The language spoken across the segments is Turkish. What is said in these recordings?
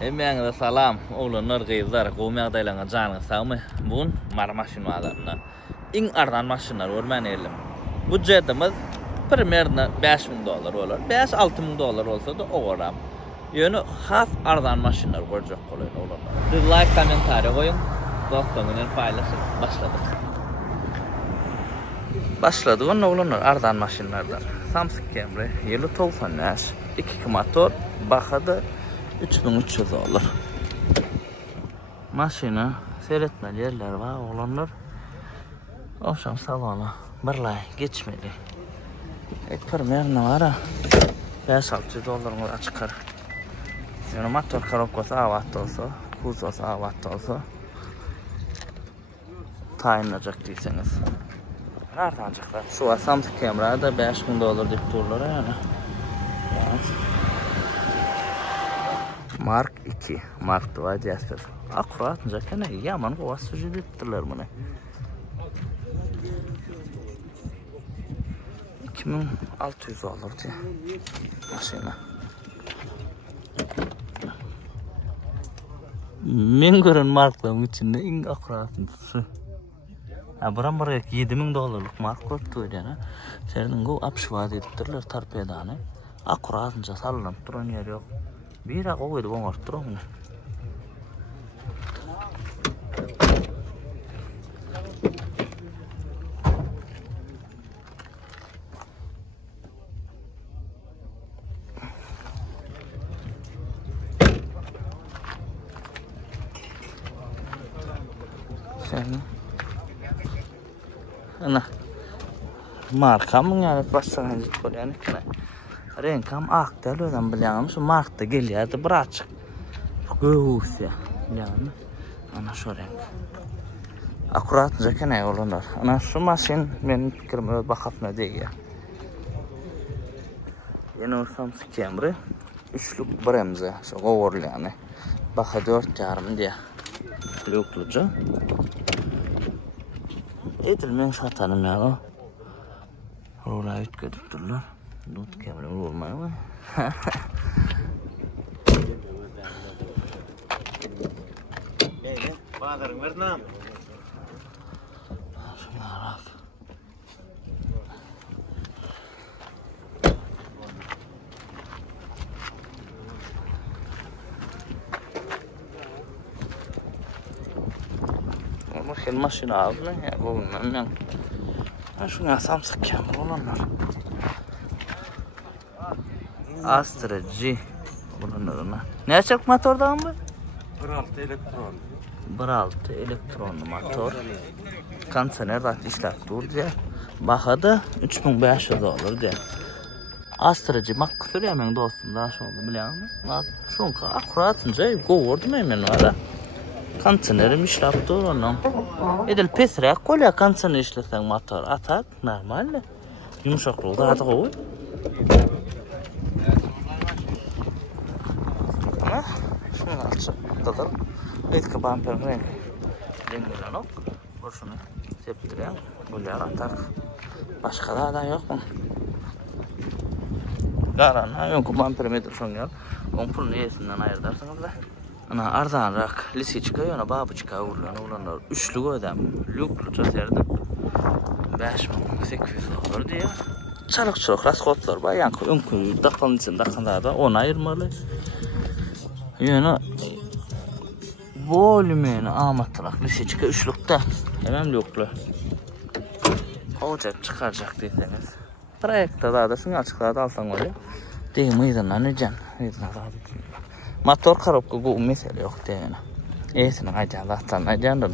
Emeğine salam, oğlanlar gıyızlar, qoğmiyaqdaylana canın sağmı. Bugün mar maşinalarına. İn ardan maşinlar var mən elim. Budjetimiz primerna $5.000 olur. $5-6.000 olsa da oğuram. Yani has ardan maşinlar görəcək qolayın oğlanlar. Siz like, komentari koyun. Dostlarınızla paylaşın. Başladık onun oğlanlar ardan maşinlardan. Samsung Camry, yılı 90 yaş, 2 motor, baxadı $3.300. Maşina seyretmeli yerler var oğlanlar. Oşam salonu birlay geçmeli. Primer ne var ha? $5-600 çıkar. Yani motor karokası avatta olsa, kuzosu avatta olsa tayinleyecek değilseniz. Nereden çıkar? Şu an Samsung Camry'da $5.000 deyip dururlar yani. Mark 2, Mark 2 diyasper. Akuratınca kene yaman kova sucu dittiler bunu. 2600 olur diye maşina. Men görün markların içinde en akuratıntısı. Buram buraya $7.000 mark koydu yani. Senin bu apşıva dittiler torpedanı. Akuratınca sallanıp duran yer yok. Bir ak oydu bana arttırıyor mu? Sen ana markam yani başlanıcı yani kene. Renkam aktarlardan bilen şu markta geliyordu bırakık. Göğüsü yani. Ana şu renk. Akuratınca kene olanlar. Ana şu maşin benim fikrim bakapna değil. Yeni o Samsung Camry. Üçlük bremze. Şu overlı yani. Baka 4.5 diye. Lükluca. Edilmeyen satanım yani o. Rola ütkedip durlar. Dut Camry olmay mı? Badarın verdim. Şunlar Bakın maşina aldı ya bu bilmem. Şuna Samsung Camry olanlar. Astra G olanlarına. Ne açık motordan mı? 1.6 elektron. 1.6 elektronlu motor. Kondisioner da işlep dur diye. Baxadı $3.500 diye. Astra G mak sürüyor men dostum daha şu oldu biliyor musun? Bak şunka akuratınca kovurdum hemen var. Kondisionerim işlep dur onun. Edil pesrek kolya kondisioner işlesen motor atak normal. Yumuşak oldu hadi koy. Ama şunu açalım. Eski bumper renk. Renginden ok. Boşuna teptiren. Böyle atak. Başka da yok mu? Garana yok bumper metre son gel. On pul neyesinden ayırdarsınız da. Ana arzanrak lisiçka yana babuçka uğurlanlar. Üçlü ödem. Lükluca serdim. $5.800 diye. Çalık çok raskotlar var. Yani önkü dakanın için dakanda da onu ayırmalı. Yani volümünü amatrak lisiçka üçlükte. Hemen lüklu. Olacak çıkaracak deyseniz. Trayekta daha da sinyal çıklarda alsan oluyor. Değil miydinden necen? Motor karabka bu mesele yok deyene. Eysinin aycan zaten aycandan.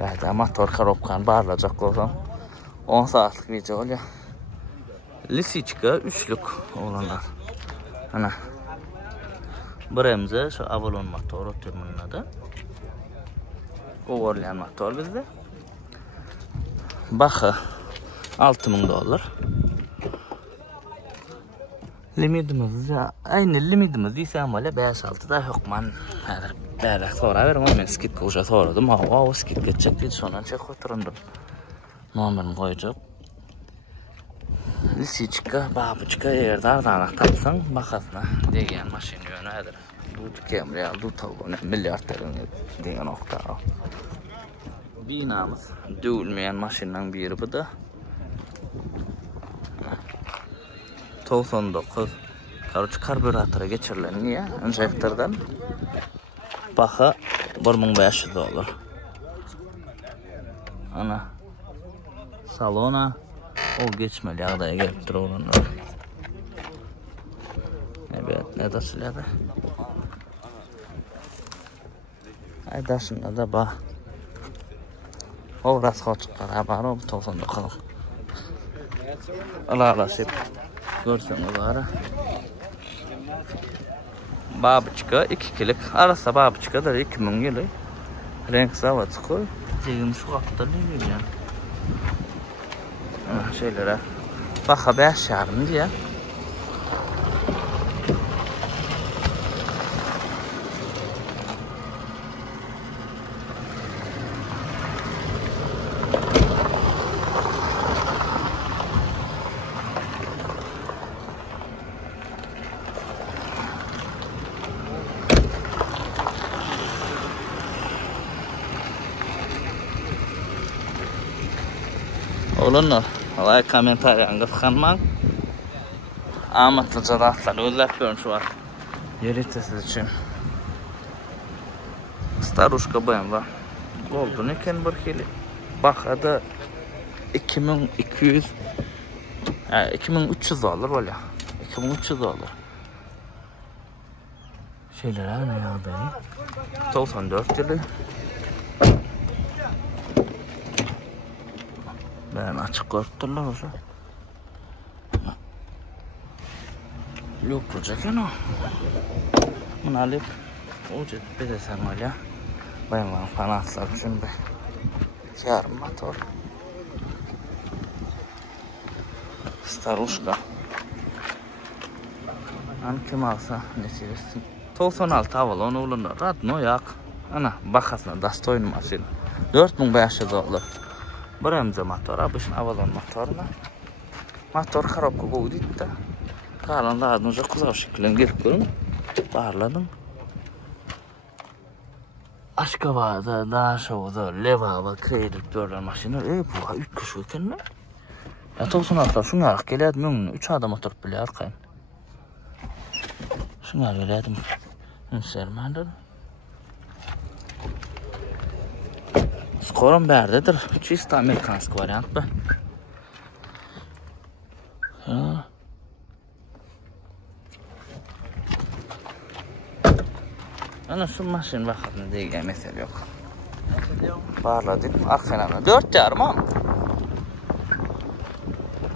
Belki motor karabkan bağırılacak olsam 10 saatlik video oluyor. Lisiçka üçlük olanlar. Ana. Bremze şu Avalon motoru türünün adı. Overland motor bizde. Bakı $6.000. Limitimiz ya aynı limitimiz ise ama 5-6 da yok man. Böyle sonra verim ama skit koşa soradım. O skit geçecek bir sonra çek oturundum. Numaramı koyacak. Lisiçka, babuçka yerde ardanak tapsan bakasına degen maşin yönədir. Camry aldı tavuğunu milyarderine diye nokta. Binamız dövülmeyen maşından biri bu da. 99 Karuç karbüratora geçirilen niye? Enjektörden baha 1500 dolar. Ana salona o geçmeli yağdaya gelip dururlar. Evet, ne da silahı? Aydasında da bak. O rast koçuklar haber o 99. Allah sip. Görseniz ara. Babiçka 2 kilik. Arası babiçka da 2000 yılı. Renk savat koy. Cegin şu kapıda ne diyeceğim? Şeylere. Baka 5 yarım diye. Olanlar, like, komentaryan kıskanmak. Amatlıca rahatlar, özlep görünüş var. Yeritesiz için. Staruşka BMW. Oldu neken bir hili. Bakada 2200 2300 dolar var ya. 2300 dolar. Şeyler ne ya beni? 94 yılı. Ben açık görüntüler olsa. Yok olacak ya no. Bunu alıp ucuz bir de sen öyle. Benim fanatlar için be. Yarım motor. Staruşka. An kim alsa nesilsin. 96 Avalon oğlunlar. Radno yak. Ana bakasına dastoyun maşin. 4500 dolar. Birinci motor, abişin Avalon motoruna. Motor karabka koydu da. Kalanlar adınca kuzav şekillen gelip görün. Bağırladım. Aşkabada, Daşov'da, Levava, kreydik dörler maşinler. Bu 3 kişi ülken mi? Ya 96'lar şunu arak geliyordu mümkün. 3 adam oturup bile arkayın. Şunu arak geliyordu. Sermandır. Skorum berdedir. Çiğist Amerikansk varyant bu. Ya. Ana şu maşin vakitinde değil mesele yok. Bağladık arkayla 4 yarım ama.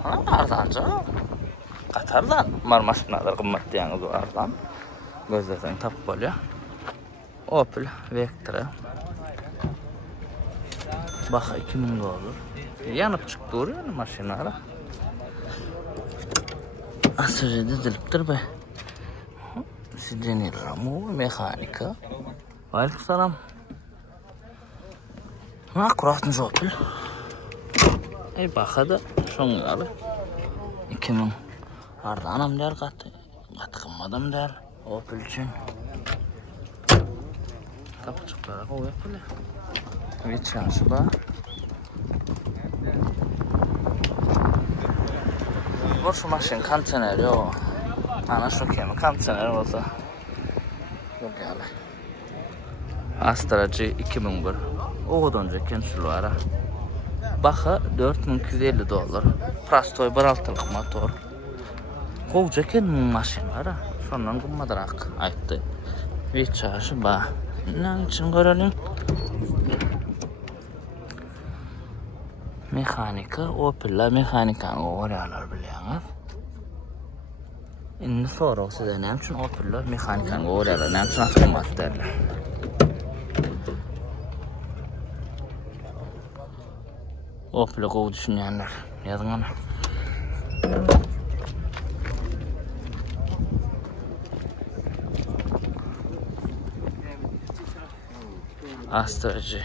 Ha ardanca. Katardan var maşinler kımmet diyeniz o ardan. Gözlerden tapıp oluyor. Opel Vectra. Bak 2000 olur. Yanıp çıktı oraya maşinler. Asırca diziliptir be. Sideni Ramu mekanika. Aleykümselam. Ha kuratınız Opel. Bakada şunları. 2000. Ardanam der katı. Katkınmadım der. Opel için. Kapıcıklara koyuyor böyle. Bir çarşı da. Bu şu maşin kantener yok. Ana şu kemi kantener olsa. Yok yani. Astra G 2001. Oğudan önceki sülvara. Baha 4250 dolar. Prastoy 1.6'lık motor. Koğcaki maşinlara. Sondan kumadarak ayttı. Bir çarşı bağ. Ne için görelim? Mekanika, Opel'la mekanikanı oryalar biliyorsunuz. Şimdi sonra o size ne için Opel'la mekanikanı oryalar, ne için atılmat derler. Opel'e kovu düşünenler, yazın ana. Astra G.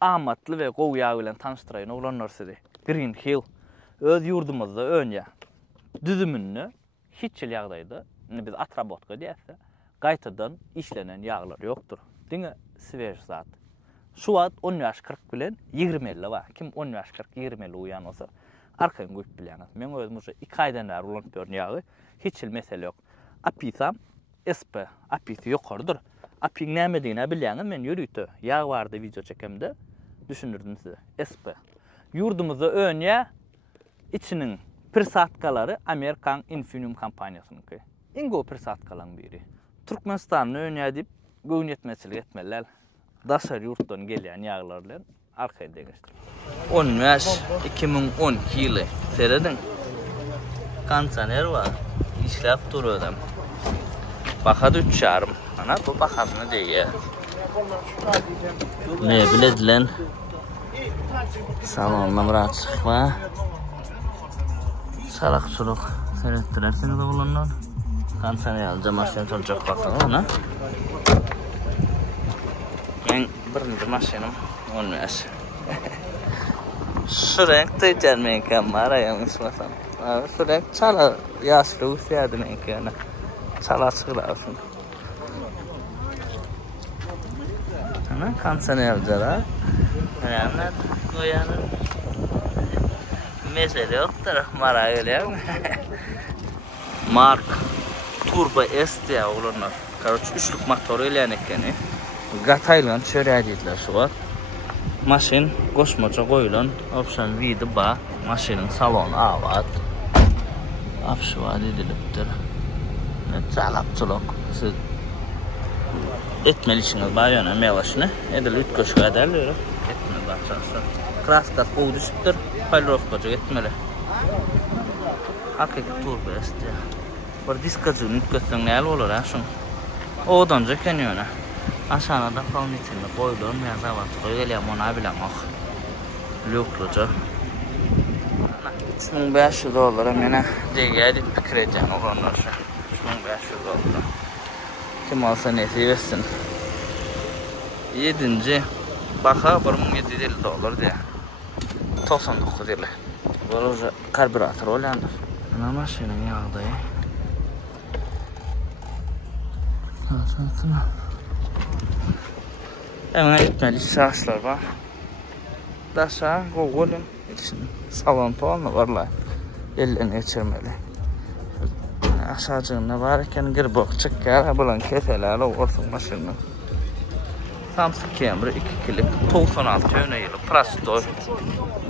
Ahmetli ve Qoğyağı ile tanıştırayın oğlanlar sizi. Green Hill. Öz yurdumuzda önce. düzümünü hiç ýagdaýda biz atrabotka diýse, gaýtadan işlenen ýaglar ýokdur. Diňe svež zat. Şu wagt 10-40 bilen 20 bar. Kim 10-40 20 uyan olsa arkaň güýp bilýär. Men özüm şu 2 aýdan bäri ulanyp görýän ýagy hiç mesele ýok. Apisam SP apisi ýokardyr. Aping näme diýeni bilýäňim men ýürüýte. Ýag bardy video çekemde düşünürdim size. SP. Yurdumuzda önýä içinin persatkalary Amerikan Infinium kompaniýasynyňky. Ingo persatkalan biri. Türkmenistanyň önýä diýip göwnetmeçilik etmeler. Daşar yurtdan gelýän ýaglar bilen arkaýa degişdir. 2012 ýyly seredin. Kansaner var. İşläp durýardym. Bahada 3,5. Ana bu bahadyny diýär. Ne biledilen? Salonda muratçyk var. Salak-suluk seretdiler seni de bulanlar. Kansaner alca maşyny torjak baksaň ana. Men birinji maşynam 15. Şu renk tüýýär menkä mara ýalňyşmasam. Şu renk çala ýaşly üsýärdi menkä ana. Çala çylarsın. Ana kansaner aljalar. Ana goýany. Mesele ýokdur, mara gelýär. Mark Turbo S diýär olanlar. Korоче, üçlük motor elän ekeni. Gataylan çöreğe dediler şu var. Maşin koşmaca koyulan opsiyon vidi ba. Maşinin salonu avat. Apşıva dediliptir. Çalapçılık. Siz etmeli işiniz ba yöne mevaşını. Edil ütköşü ederler. Etmeli baksanızlar. Kraskas boğu düşüptür. Paylovkacı etmeli. Hakiki turbo esti. Bir diskacığın ütkösün neyli olur ha şun. Oğdanca keniyorlar. Aşağıda falan içinde koyduğum yazar var. Koyuyorum ona bilemek. Lükluca. $3,500 mene diye edip fikir edeceğim olanlar şu. $3,500. Kim olsa neyse versin. 7. Baka $1,750 diye. 99 diye. Böyle karbüratör olanlar. Ana maşinin yağdayı. Sana. Hemen etmeli şahslar var. Daşa, Google'ın için salon toğanı varlar. Ellerini geçirmeli. Aşağıcığında varken gir bak çıkkar. Bulan kefeleri olsun maşının. Samsung Camry 2 kilik 96 yöne yılı. Prastoy.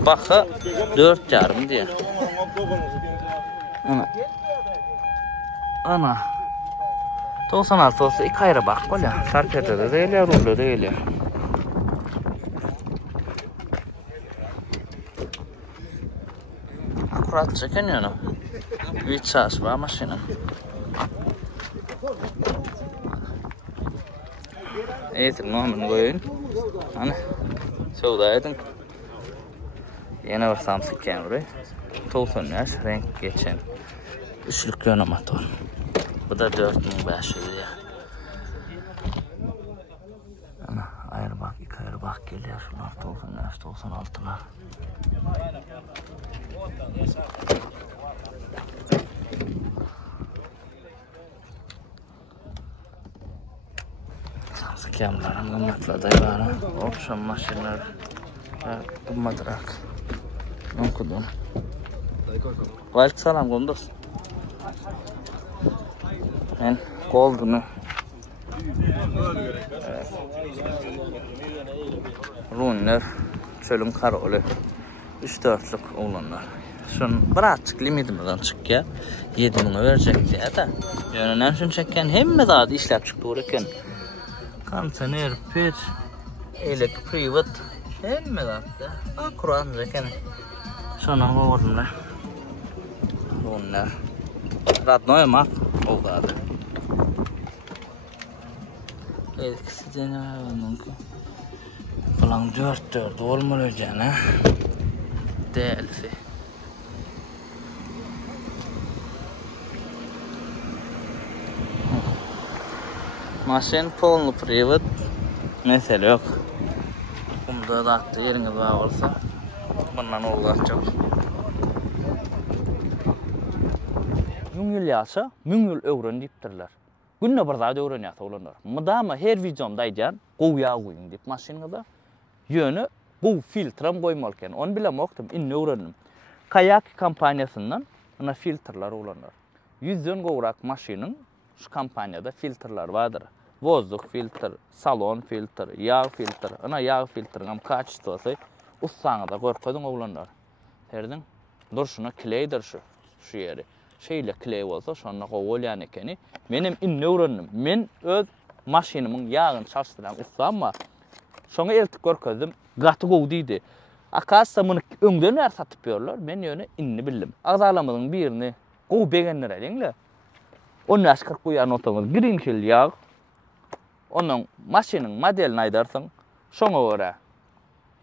Bakı 4,5 diye. Ana. 96 olsa 2 ayrı bak böyle. Şarkıda da değil ya, rulo değil ya. Akurat çeken yana. Büyük şarj var maşının. Evet, Muhammed koyun. Hani, şurada edin. Yine var Samsung Camry. 90 yaş, renk geçen. Üçlük yönü motor. Bu da 4,500 diye. Ana ayrı bak, 2 ayrı bak geliyor. Şunlar 90 yaş, 96'lar. Samsung Camry'ların kımmatlı da var. Opsiyon maşinler. Kımmatırak. Okudum. Aleyküm selam Gondos. Ben Golden'ı Runner çölün karolu 3-4'lük oğlanlar. Şun birazcık limitimizden çıkkı 7.000'e verecek diye de yönünden şun çekken hemme daha da işlep çıktı uğrayken kansener, pet, elek, privat hemme daha da akuran çekken şuna oğlanlar Runner Radnoy mak oldu. Etkisi denemedim ki. Ulan 4 olmalı canım. Değilse. Maşin polnu privat. Mesele yok. Bunda da attı yerine bağ olsa. Bundan olacak. 100.000 ýyl ýaşa 1000 ýyl öwren diýipdirler. Günne bir zat öwren ýata olanlar. Mydama her videomda aýdan gowy ýagy goýun diýip maşynada ýöne bu filtram goýmalken. Onu bilen okdum, inni öwrendim. Kayak kompaniýasyndan ana filtrlar olanlar. 100'den gowrak maşynyň şu kompaniýada filtrlar bardyr. Воздух filtr, salon filtr, yağ filtr. Ana yağ filtrinem kaçtysy ussaňyda gorkadyň oglanlar. Herdin durşuna kleydir şu ýeri. Şeýle kley bolsa şonda gowulýan ekeni. Menim inni öwrendim. Men öz maşynymyň ýagyny çalşdyram ussamma. Şoňa eltip görkezdim. Gaty gow diýdi. Akasa muny öňden ýer satyp ýörler. Men ýöne inni bildim. Azalamyň birini gow begenler edenle. Onu aşkar koyan otomaz. Green Hill yağ. Onun maşının modelini aydarsın. Şoňa göre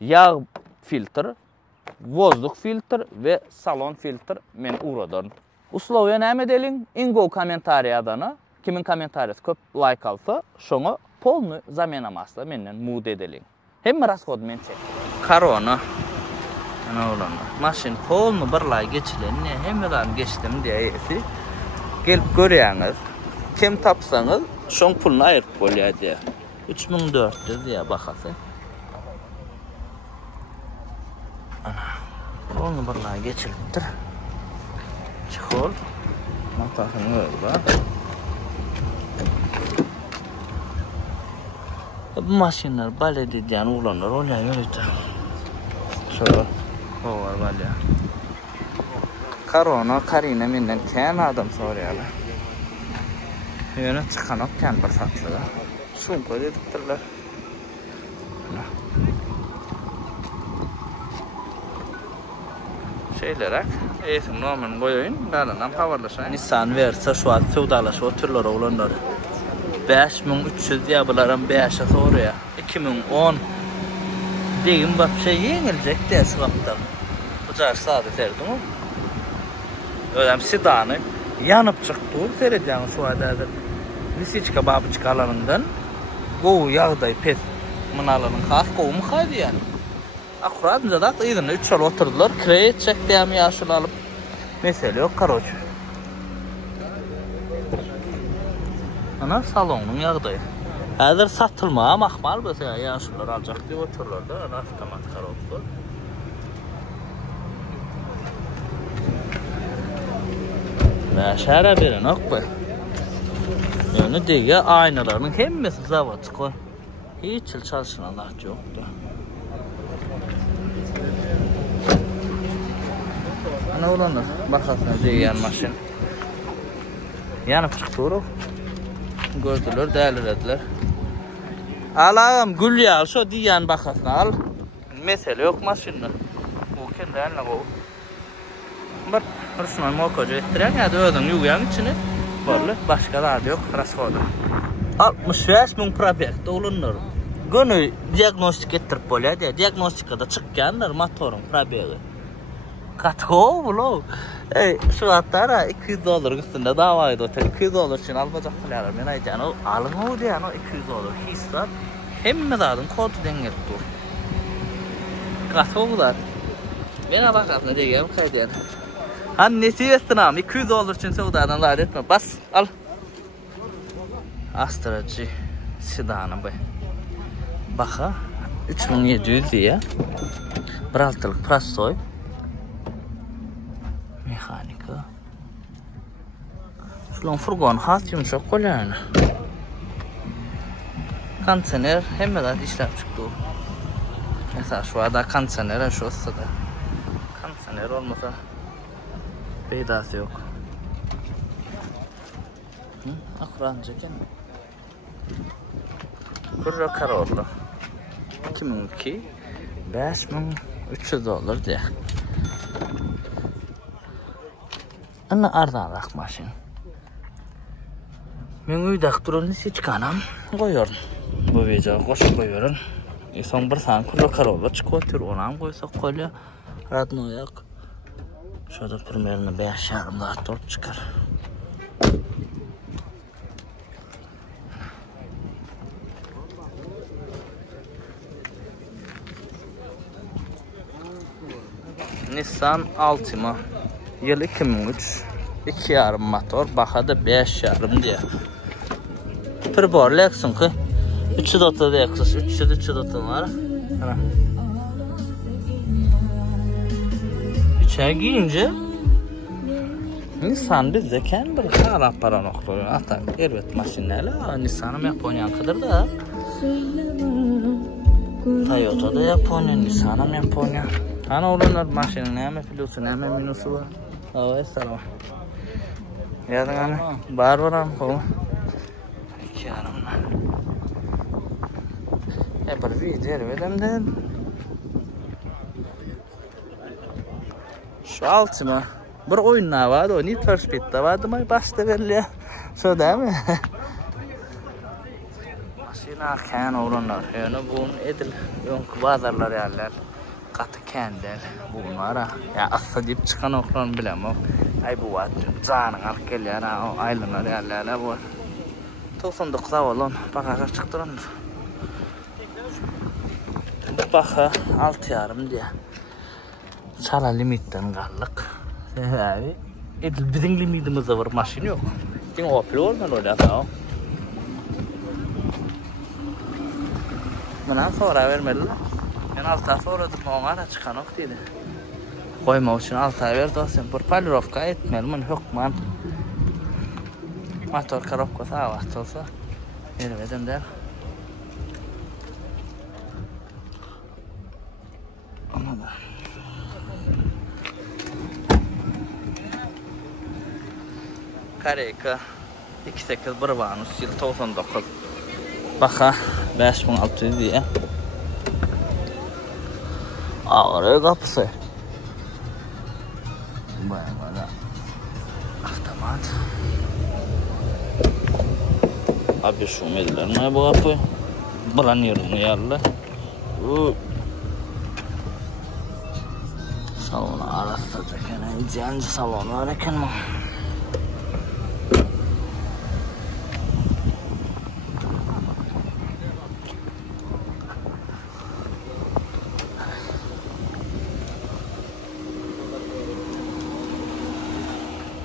yağ filtr, воздух filtr ve salon filtr men uradan. Uslowy näme delin? Ingo kommentariýadana, kimin kommentariýasy köp like alsa, şoňa polny zamena masla menden mud edelin. Hemme raskod men çek. Korona. Ana olanlar. Maşyn polny bir lay geçilenne hemmedan geçdim diýesi. Gelip görýäňiz. Kim tapsaňyz, şoň pulny aýryp bolýar diýe. 3400 diýe bahasy. Ana. Polny bir lay geçilipdir. Çykol. Matasyny öýler. Bu maşynlar balede diýen ulanlar olýar ýörüýär. Şöyle. O var balya. Korona, Karina menden kän adam sorýarlar. Ýöne çykanok kän bir satlyga. Şunqa edipdirler. Şeylerak, eýsim nomen goýaýyn, galanam habarlaşaýyn. Nissan Versa şu an sowdalaşyp oturlar oglanlar. 5300 diýe bularam 5'e sorýar. 2010 degin bap şey ýeňiljek diýe şu wagtda. Bu jar sady terdim. Ödem sedany yanıp çykdy, seredýän şu wagtda. Lisiçka babyçkalaryndan gowy ýagdaý pes mınalaryň has gowmy haýdy ýani. Akurat da ýygyny 3 ýyl oturdular, kredit çekdiýäm ýaşyl alyp. Mesele ýok, karoç. Ana salonyň ýagdaýy. Häzir satylmaga makmal bolsa ýaşylar aljak diýip oturlar da, ana avtomat karoçdy. Ve şäre beren okby. Ýöne dege aýnalaryň hemmesi zawodçy. Hiç ýyl çalşynan ýokdy. Ana olanlar, bahasına diýen maşyn. Ýanyp çykdy uru. Gördüler, dälirediler. Alagam gül ýaly şo diýen bahasyna al. Mesele ýok maşynda. Bu kendäne gow. Bir şuna mokoja etdirän ýa-da özüň ýuwýan içini. Barly, başga da ýok, rashoda. 65.000 probek dolanlar. Göni diagnostik ettirip bolýar diýe. Diagnostikada çykýanlar motoryň probegi. Katgo bulu. Şu hatara $200 üstünde davaydı otel. $200 için almacak kılarlar. Men aýdýan alın o diýen o $200 hisar. Hemme zadyn kodu deňer dur. Katgolar. Mena bakasyna diýem kaýdýan. Han nesibestinam $200 için sowdadan zat etme. Bas al. Astra-G sedany bu. Baha 3700 diýe. 1.6'lık prostoy. Mehanika. Şulan furgon has ýumşak bolýan. Kondisioner hemmeden işläp çykdy. Mesela şu ada kondisioner şu da. Kondisioner olmasa peýdasy ýok. Akranca eken. Kurra Corolla. 2002 $5300 diye. Ana ardanrak maşyn. Men uýdak duran Lisiçkanam goýaryn. Bu wejaga goşup goýaryn. Soň bir san Kurra Corolla çykyp onam goýsak golýa radnoýak. Şurada primerini 5,5 saat dört çıkar. Nissan Altima. Yıl 2003. 2,5 motor, baxada 5,5 diye. Pribor Lexus ki 300 Lexus, 300 var. Ana. İçeri girince Nissan bizde kendi bir harap para noktaları atar. Evet maşinlerle Nissan'ım Japonya'nkadır da. Toyota'da Japonya, Nissan'ım Japonya. Hani olanlar maşinin hem pilotu hem minusu var. Hava selam. Yadın hani var hanım kolu. 2 hanımla. Bir video veremden. Şu altı mı? Bir oyunlar vardı, o Need for Speed'de vardı mı? Başta veriliyor. Şu değil mi? Maşina kayan olanlar. Yani bunun edil. Yonkı bazarlar yerler. Katı kendiler. Bunlar ha. Ya asla deyip çıkan oklan bilemem. Ay bu var. Canın alıp geliyor ha. O aylanlar yerler bu. 99 avalon. Bakaja çıktırandır. Baka 6,5 diye. Çala limitten kaldık. Abi, bizim limitimiz var, maşin yok. Sen Opel olmalı öyle sağ ol. Bana sonra vermediler. Ben 6 sonra da ona çıkan ok dedi. Koyma için 6 verdi o sen. Bir palirovka etmeli, ben yok man. Motor karabka sağ vaxt olsa. Vermedim der. Anladım. Kareyka 2.8 bir vanus yıl 99. Baka 5600 diye. Ağrı kapısı. Bayağı avtomat. Abi şu mediler mi bu kapı? Buran yerini yerli. Salonu arasacak yani. İzleyenci salonu var eken mi?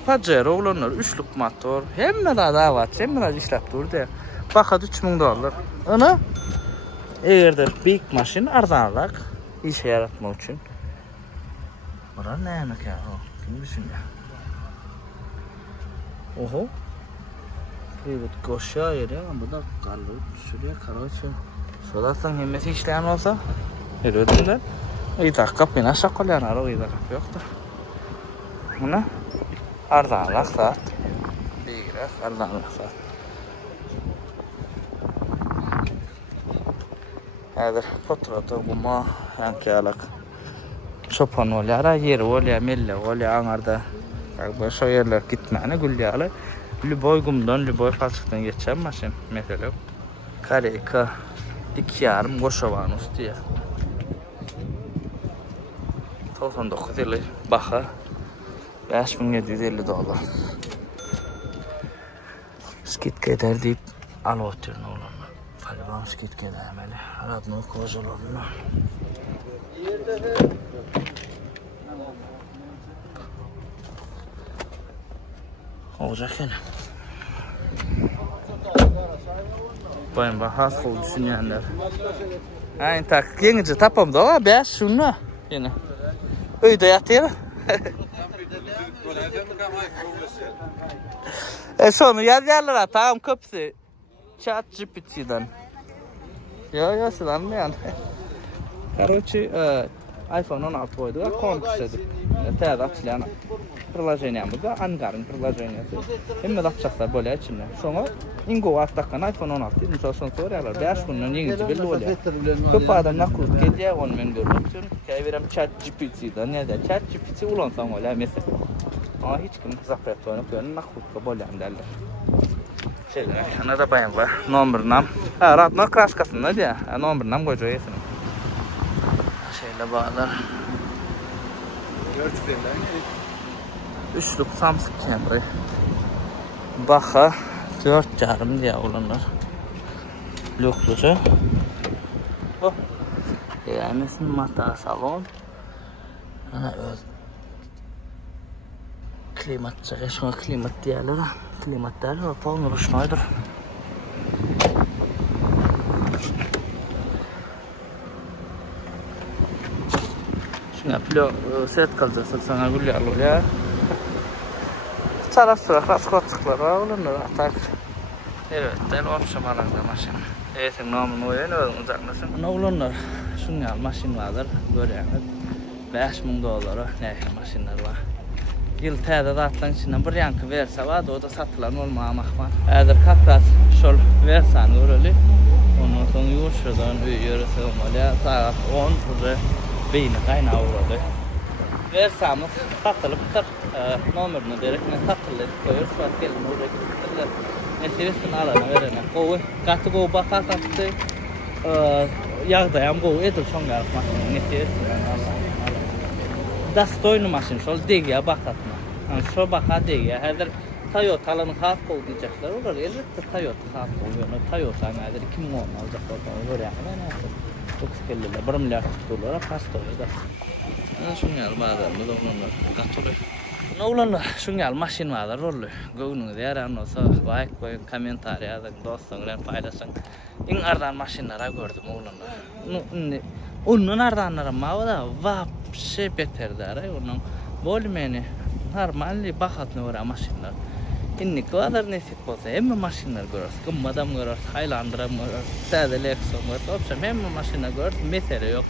Pajero olanlar 3'lük motor. Hemme daha var. Hemme daha işlep durdu. Baxad $3,000. Ana eğer büyük maşin arzanlıq işe yaratmak için. Bura ne yemek ya? Kim bilsin ya? Oho. Evet koşuya yeri ama bu da kalır. Şuraya karşı. Şuradan hemmesi işleyen olsa. Ödediler. İyi dakika bina şakolyan ara iyi dakika yoktur. Buna arzanlıq saat. Biraz arzanlıq saat. Hadi fotoğrafta kuma yankayalık. Çopan olyara, yeri olya, melle olya, anarda. Bak şu yerler gitmeyene gülyalı. Lüboy gumdan, lüboy falçıktan geçen maşin. Mesela Kareyka 2,5 Koşovanus diye. 99 yılı baka $5,750. Skit eder deyip al oturun oğlum. Taliban skit gedemeli. Radno kozalarına. Olacak yani. Bayım bak hasıl düşünenler. Aynı tak yenice tapam da var be şunu yine. Öyde yatıyor. Sonu yerler tamam kapısı. ChatGPT'den. Ya sılanmayan. Короче, iPhone 16 koydu. Konkuş edip. Teyze açılayan. Приложениямızda Angar'ın приложениясы. Hem de açacaklar böyle içinde. Sonra ingo attakkan iPhone 16 misal son soruyorlar. 5 günden yenici belli oluyor. Köp adam nakut geliyor onu men görmek için. Kayverim ChatGPT'den ne de ChatGPT ulansam oluyor mesela. Ama hiç kim zapret onu görün nakut kabul derler. Şeyler, ana da bayan var. Numaram. Ha, Radno kraskasında diye. Numaram koyuyorsun. Şeyle bağlar. 3'lük Samsung Camry. Baka 4,5 diye olanlar. Lüksüce. Oh. Yaymesin mata salon. Ana öz. klimatça, şuna klimat diyorlar. Klimat derler, palmur uçmaydır. Şuna pilo set kalacaksa sana gülüyor ya. Taraf sıra raskotçuklar var, olunlar atak. Evet, del opşam alanda maşin. Eğitim namını oyanıyor, uzaklasın. Ne olunlar? Şunlar maşin vardır, görüyoruz. $5,000 neyse maşinler var. Yıl tədə atlan içindən bir yankı versə var, o da satılan olmamaq var. Əgər kapraz şol versən öyle, ondan sonra yurşudan yürüsə olmalı. Saat 10 burada beyni qaynağı uğradı. Versəmiz satılıbdır. Nomerini derek ne satılır koyur, şu an gelin oraya gittirler. Nesiresin alana verene. Qovu, qatı qovu baxa qatı. Yağdayam qovu edir son qalıq maşını. Nesiresin alana. Dastoynu maşın, şol degiye bakatma. Yani şu baka degiye, hədir Toyota'nın xalq qol diyecekler olur. Elbette Toyota xalq qol. Yani Toyota nədir, 2010 alacaq oradan. Görəyəm, nədir? Çok sıkılırlar. 1 milyar tutulur, pastoyu da. Şunlar bazarında da olanlar qatılır. Ne olanlar, şunlar maşin vardır, rollu. Göğünü deyərən olsa, like koyun, komentari yazın, dostlarla paylaşın. İn ardan maşinlara gördüm olanlar. Onun ardanlara mava da vapşe beterdir. Onun volümeni normalli bakatını var maşinler. İnni kadar nesip olsa hem maşinler görürüz. Kımmadam görürüz, Highlander'ım görürüz, Tade Lexus görürüz. Opşam hem maşinler görürüz, metere yok.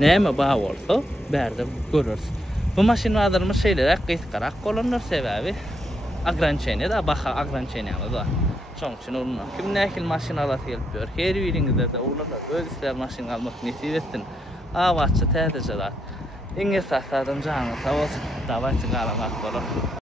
Neyme bağ olsa berde görürüz. Bu maşinlerimiz şeyler kıyıskarak kolonlar sebebi agrançeni da baka agrançeni da. Son için onunla. Kim nekil maşin alat gelip her birinizde de oğlanlar öz ister maşin almak nasip etsin. Avaççı tədəcələr. İngiliz saxladım canı sağ olsun. Davay çıqarmaq olur.